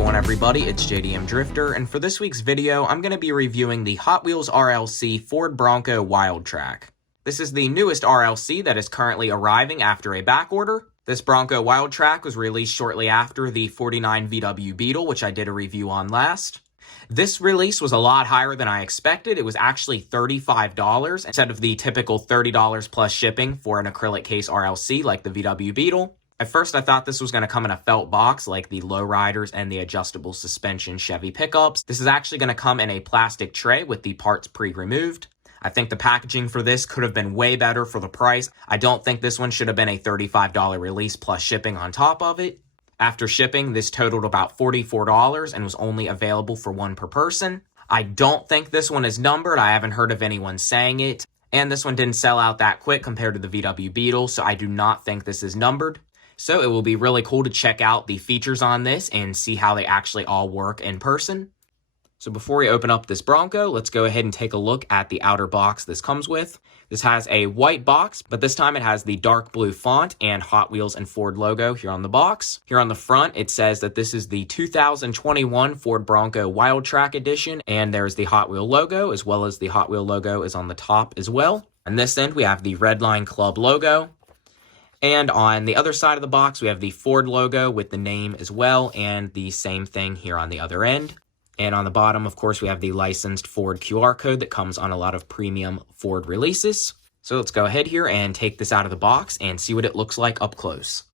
going, everybody? It's JDM Drifter, and for this week's video, I'm going to be reviewing the Hot Wheels RLC Ford Bronco Wildtrak. This is the newest RLC that is currently arriving after a back order. This Bronco Wildtrak was released shortly after the 49 VW Beetle, which I did a review on last. This release was a lot higher than I expected. It was actually $35 instead of the typical $30 plus shipping for an acrylic case RLC like the VW Beetle. At first, I thought this was going to come in a felt box like the lowriders and the adjustable suspension Chevy pickups. This is actually going to come in a plastic tray with the parts pre-removed. I think the packaging for this could have been way better for the price. I don't think this one should have been a $35 release plus shipping on top of it. After shipping, this totaled about $44 and was only available for one per person. I don't think this one is numbered. I haven't heard of anyone saying it. And this one didn't sell out that quick compared to the VW Beetle, so I do not think this is numbered. So it will be really cool to check out the features on this and see how they actually all work in person. So before we open up this Bronco, let's go ahead and take a look at the outer box this comes with. This has a white box, but this time it has the dark blue font and Hot Wheels and Ford logo here on the box. Here on the front, it says that this is the 2021 Ford Bronco Wildtrak edition, and there's the Hot Wheel logo, as well as the Hot Wheel logo is on the top as well. On this end, we have the Redline Club logo. And on the other side of the box, we have the Ford logo with the name as well, and the same thing here on the other end. And on the bottom, of course, we have the licensed Ford QR code that comes on a lot of premium Ford releases. So let's go ahead here and take this out of the box and see what it looks like up close.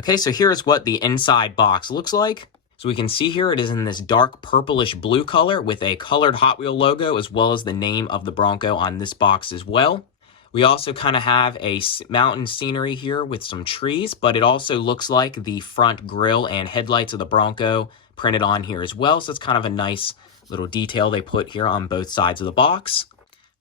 Okay, so here's what the inside box looks like. So we can see here it is in this dark purplish blue color with a colored Hot Wheel logo as well as the name of the Bronco on this box as well. We also kind of have a mountain scenery here with some trees, but it also looks like the front grille and headlights of the Bronco printed on here as well. So it's kind of a nice little detail they put here on both sides of the box.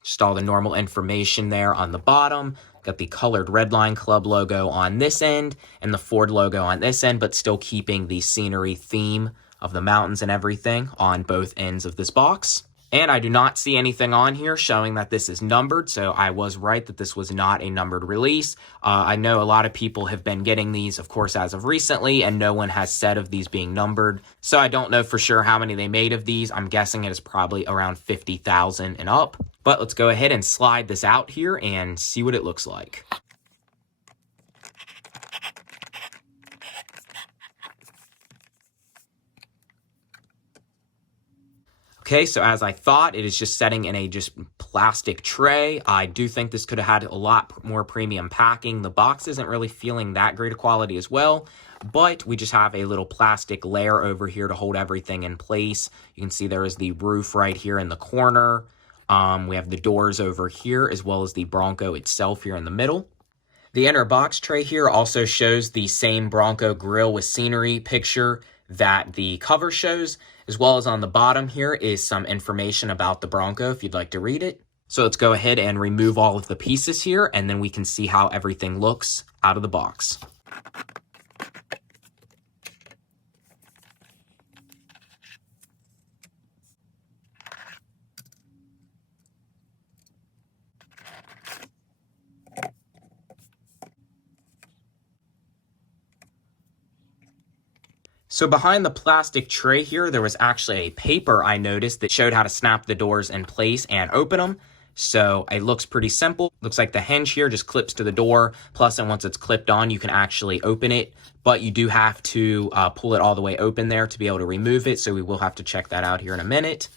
Just all the normal information there on the bottom. Got the colored Redline Club logo on this end and the Ford logo on this end, but still keeping the scenery theme of the mountains and everything on both ends of this box. And I do not see anything on here showing that this is numbered, so I was right that this was not a numbered release. I know a lot of people have been getting these, of course, as of recently, and no one has said of these being numbered. So I don't know for sure how many they made of these. I'm guessing it is probably around 50,000 and up. But let's go ahead and slide this out here and see what it looks like. Okay, so as I thought, it is just setting in a just plastic tray. I do think this could have had a lot more premium packing. The box isn't really feeling that great a quality as well, but we just have a little plastic layer over here to hold everything in place. You can see there is the roof right here in the corner. We have the doors over here as well as the Bronco itself here in the middle. The inner box tray here also shows the same Bronco grille with scenery picture that the cover shows, as well as on the bottom here is some information about the Bronco if you'd like to read it. So let's go ahead and remove all of the pieces here, and then we can see how everything looks out of the box. So behind the plastic tray here, there was actually a paper I noticed that showed how to snap the doors in place and open them. So it looks pretty simple. Looks like the hinge here just clips to the door. Plus, and once it's clipped on, you can actually open it. But you do have to pull it all the way open there to be able to remove it. So we will have to check that out here in a minute.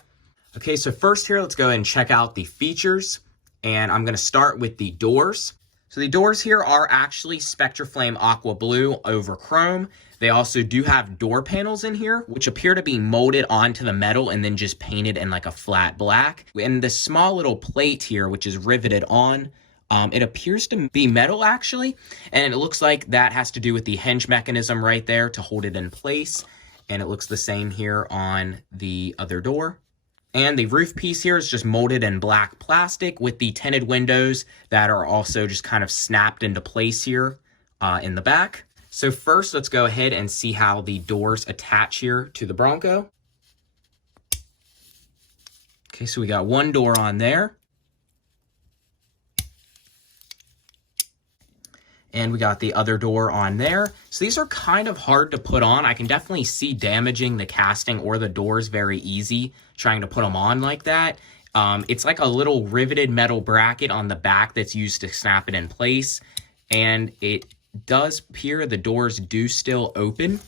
Okay, so first here, let's go ahead and check out the features. And I'm going to start with the doors. So the doors here are actually Spectraflame Aqua Blue over Chrome. They also do have door panels in here, which appear to be molded onto the metal and then just painted in like a flat black. And this small little plate here, which is riveted on, it appears to be metal actually. And it looks like that has to do with the hinge mechanism right there to hold it in place. And it looks the same here on the other door. And the roof piece here is just molded in black plastic with the tinted windows that are also just kind of snapped into place here in the back. So first, let's go ahead and see how the doors attach here to the Bronco. Okay, so we got one door on there. And we got the other door on there. So these are kind of hard to put on. I can definitely see damaging the casting or the doors very easy trying to put them on like that. It's like a little riveted metal bracket on the back that's used to snap it in place. And it does appear the doors do still open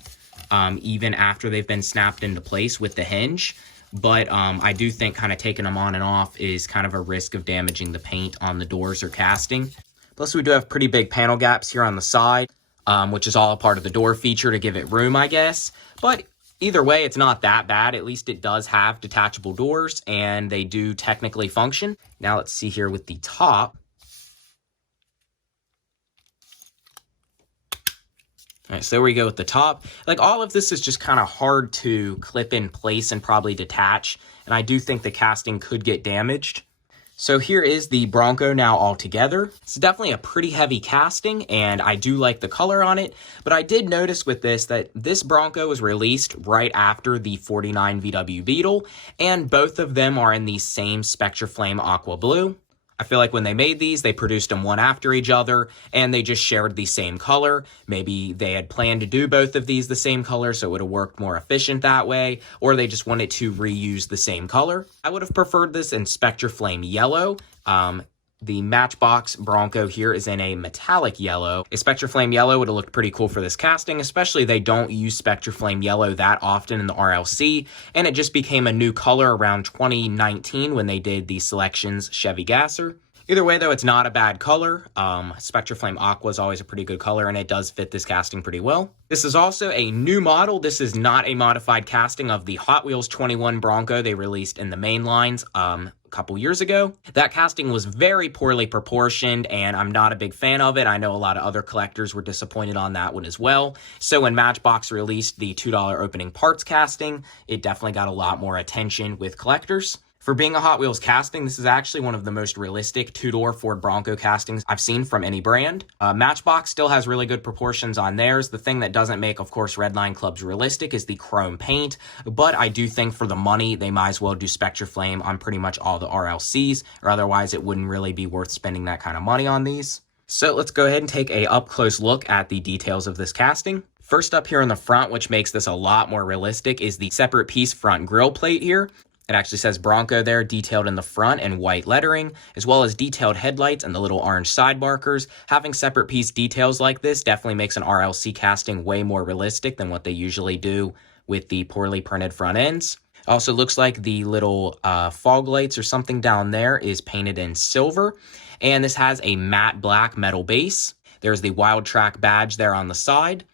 even after they've been snapped into place with the hinge. But I do think kind of taking them on and off is kind of a risk of damaging the paint on the doors or casting. Plus, we do have pretty big panel gaps here on the side, which is all a part of the door feature to give it room, I guess. But either way, it's not that bad. At least it does have detachable doors, and they do technically function. Now let's see here with the top. All right, so there we go with the top. Like, all of this is just kind of hard to clip in place and probably detach, and I do think the casting could get damaged. So here is the Bronco now all together. It's definitely a pretty heavy casting, and I do like the color on it, but I did notice with this that this Bronco was released right after the 49 VW Beetle, and both of them are in the same Spectraflame Aqua Blue. I feel like when they made these, they produced them one after each other, and they just shared the same color. Maybe they had planned to do both of these the same color, so it would have worked more efficient that way, or they just wanted to reuse the same color. I would have preferred this in Spectraflame Yellow. The Matchbox Bronco here is in a metallic yellow. A Spectraflame Yellow would have looked pretty cool for this casting, especially they don't use Spectraflame Yellow that often in the RLC, and it just became a new color around 2019 when they did the Selections Chevy Gasser. Either way, though, it's not a bad color. Spectraflame Aqua is always a pretty good color, and it does fit this casting pretty well. This is also a new model. This is not a modified casting of the Hot Wheels 21 Bronco they released in the main lines a couple years ago. That casting was very poorly proportioned, and I'm not a big fan of it. I know a lot of other collectors were disappointed on that one as well. So when Matchbox released the $2 opening parts casting, it definitely got a lot more attention with collectors. For being a Hot Wheels casting, this is actually one of the most realistic two-door Ford Bronco castings I've seen from any brand. Matchbox still has really good proportions on theirs. The thing that doesn't make, of course, Redline Clubs realistic is the chrome paint, but I do think for the money, they might as well do Spectraflame on pretty much all the RLCs, or otherwise it wouldn't really be worth spending that kind of money on these. So let's go ahead and take a up-close look at the details of this casting. First up here in the front, which makes this a lot more realistic, is the separate piece front grille plate here. It actually says Bronco there, detailed in the front in white lettering, as well as detailed headlights and the little orange side markers. Having separate piece details like this definitely makes an RLC casting way more realistic than what they usually do with the poorly printed front ends. Also looks like the little fog lights or something down there is painted in silver, and this has a matte black metal base. There's the Wildtrak badge there on the side.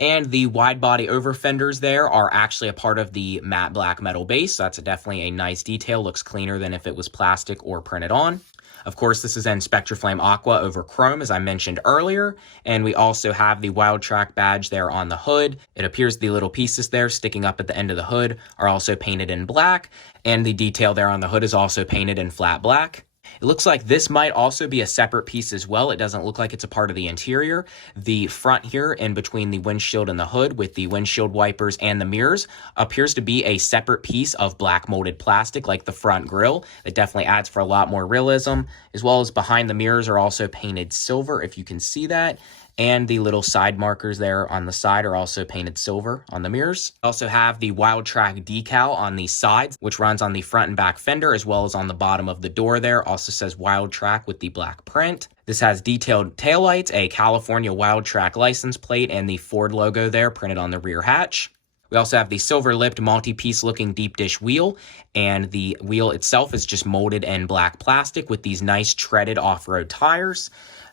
And the wide body over fenders there are actually a part of the matte black metal base. So that's definitely a nice detail. Looks cleaner than if it was plastic or printed on. Of course, this is in Spectraflame Aqua over chrome, as I mentioned earlier. And we also have the Wildtrak badge there on the hood. It appears the little pieces there sticking up at the end of the hood are also painted in black. And the detail there on the hood is also painted in flat black. It looks like this might also be a separate piece as well. It doesn't look like it's a part of the interior. The front here in between the windshield and the hood with the windshield wipers and the mirrors appears to be a separate piece of black molded plastic like the front grille. It definitely adds for a lot more realism, as well as behind the mirrors are also painted silver, if you can see that. And the little side markers there on the side are also painted silver on the mirrors. We also have the Wildtrak decal on the sides, which runs on the front and back fender, as well as on the bottom of the door there. Also says Wildtrak with the black print. This has detailed taillights, a California Wildtrak license plate, and the Ford logo there printed on the rear hatch. We also have the silver-lipped multi-piece looking deep dish wheel, and the wheel itself is just molded in black plastic with these nice treaded off-road tires.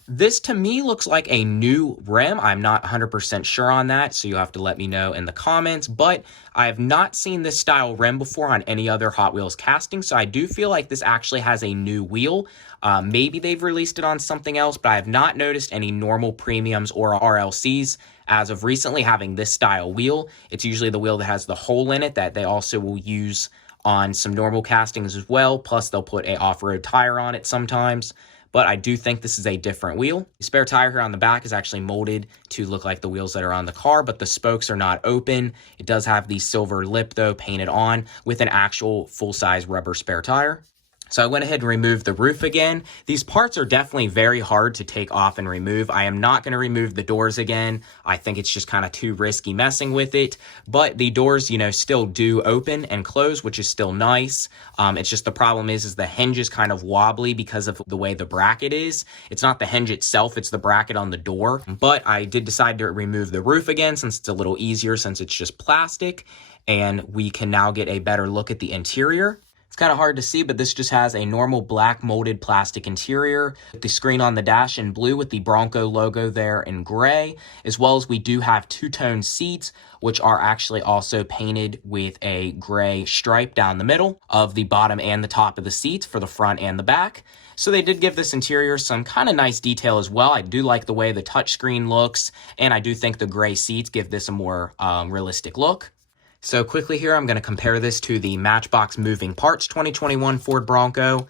This to me looks like a new rim. I'm not 100% sure on that, so you'll have to let me know in the comments, but I have not seen this style rim before on any other Hot Wheels casting, so I do feel like this actually has a new wheel. Maybe they've released it on something else, but I have not noticed any normal premiums or RLCs as of recently having this style wheel. It's usually the wheel that has the hole in it that they also will use on some normal castings as well, plus they'll put a off-road tire on it sometimes. but I do think this is a different wheel. The spare tire here on the back is actually molded to look like the wheels that are on the car, but the spokes are not open. It does have the silver lip though painted on with an actual full-size rubber spare tire. So I went ahead and removed the roof again. These parts are definitely very hard to take off and remove. I am not going to remove the doors again. I think it's just kind of too risky messing with it. But the doors, still do open and close, which is still nice. It's just the problem is the hinge is kind of wobbly because of the way the bracket is. It's not the hinge itself, it's the bracket on the door. But I did decide to remove the roof again since it's a little easier since it's just plastic. And we can now get a better look at the interior. It's kind of hard to see, but this just has a normal black molded plastic interior with the screen on the dash in blue with the Bronco logo there in gray, as well as we do have two-tone seats, which are actually also painted with a gray stripe down the middle of the bottom and the top of the seats for the front and the back. So they did give this interior some kind of nice detail as well. I do like the way the touchscreen looks, and I do think the gray seats give this a more realistic look. So quickly here, I'm going to compare this to the Matchbox Moving Parts 2021 Ford Bronco,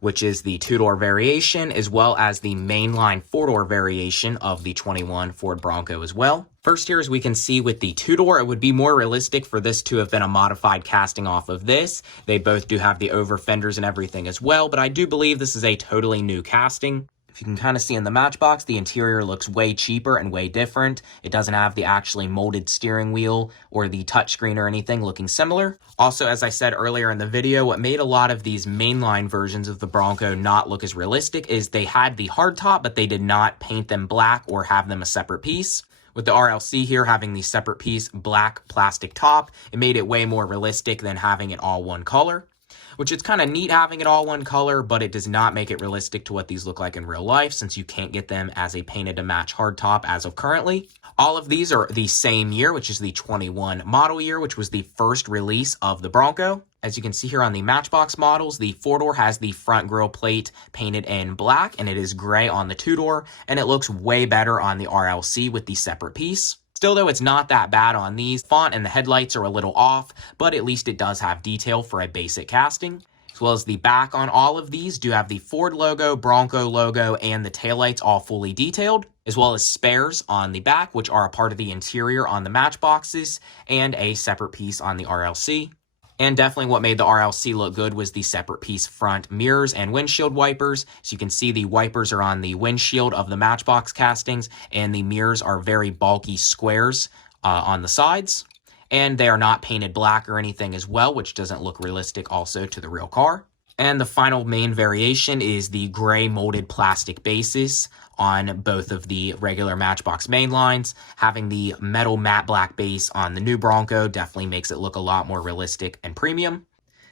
which is the two-door variation, as well as the mainline four-door variation of the 21 Ford Bronco as well. First here, as we can see with the two-door, it would be more realistic for this to have been a modified casting off of this. They both do have the over fenders and everything as well, but I do believe this is a totally new casting. If you can kind of see in the Matchbox, the interior looks way cheaper and way different. It doesn't have the actually molded steering wheel or the touchscreen or anything looking similar. Also, as I said earlier in the video, what made a lot of these mainline versions of the Bronco not look as realistic is they had the hardtop, but they did not paint them black or have them a separate piece. With the RLC here having the separate piece black plastic top, it made it way more realistic than having it all one color. Which is kind of neat having it all one color, but it does not make it realistic to what these look like in real life since you can't get them as a painted to match hardtop as of currently. All of these are the same year, which is the 21 model year, which was the first release of the Bronco. As you can see here on the Matchbox models, the four-door has the front grille plate painted in black, and it is gray on the two-door, and it looks way better on the RLC with the separate piece. Still though, it's not that bad on these. Font and the headlights are a little off, but at least it does have detail for a basic casting. As well as the back on all of these do have the Ford logo, Bronco logo, and the taillights all fully detailed, as well as spares on the back, which are a part of the interior on the Matchboxes, and a separate piece on the RLC. And definitely what made the RLC look good was the separate piece front mirrors and windshield wipers. So you can see the wipers are on the windshield of the Matchbox castings, and the mirrors are very bulky squares on the sides. And they are not painted black or anything as well, which doesn't look realistic also to the real car. And the final main variation is the gray molded plastic bases on both of the regular Matchbox main lines. Having the metal matte black base on the new Bronco definitely makes it look a lot more realistic and premium.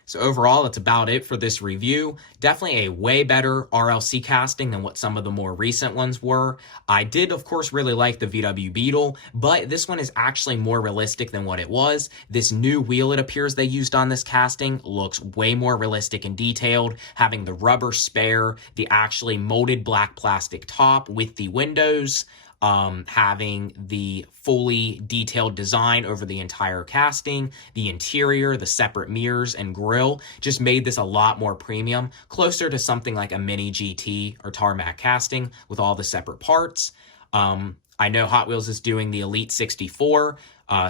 So overall, that's about it for this review. Definitely a way better RLC casting than what some of the more recent ones were. I did, of course, really like the VW Beetle, but this one is actually more realistic than what it was. This new wheel, it appears they used on this casting, looks way more realistic and detailed, having the rubber spare, the actually molded black plastic top with the windows, having the fully detailed design over the entire casting, the interior, the separate mirrors and grille just made this a lot more premium, closer to something like a Mini GT or Tarmac casting with all the separate parts. I know Hot Wheels is doing the Elite 64.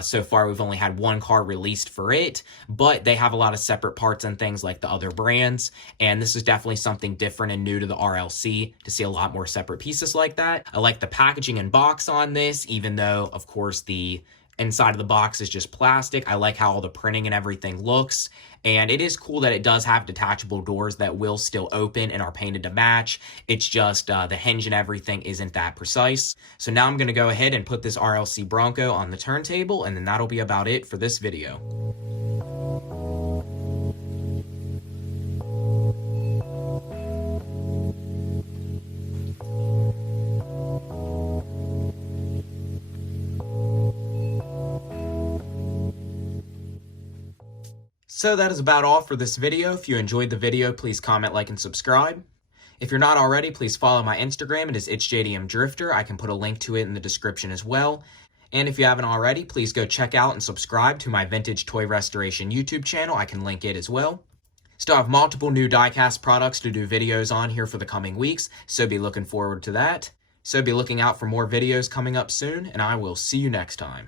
So far, we've only had one car released for it, but they have a lot of separate parts and things like the other brands. And this is definitely something different and new to the RLC to see a lot more separate pieces like that. I like the packaging and box on this, even though, of course, the inside of the box is just plastic. I like how all the printing and everything looks. And it is cool that it does have detachable doors that will still open and are painted to match. It's just the hinge and everything isn't that precise. So now I'm going to go ahead and put this RLC Bronco on the turntable, and then that'll be about it for this video. So that is about all for this video. If you enjoyed the video, please comment, like, and subscribe. If you're not already, please follow my Instagram. It is itsjdmdrifter. I can put a link to it in the description as well. And if you haven't already, please go check out and subscribe to my Vintage Toy Restoration YouTube channel. I can link it as well. Still have multiple new Diecast products to do videos on here for the coming weeks, so be looking forward to that. So be looking out for more videos coming up soon, and I will see you next time.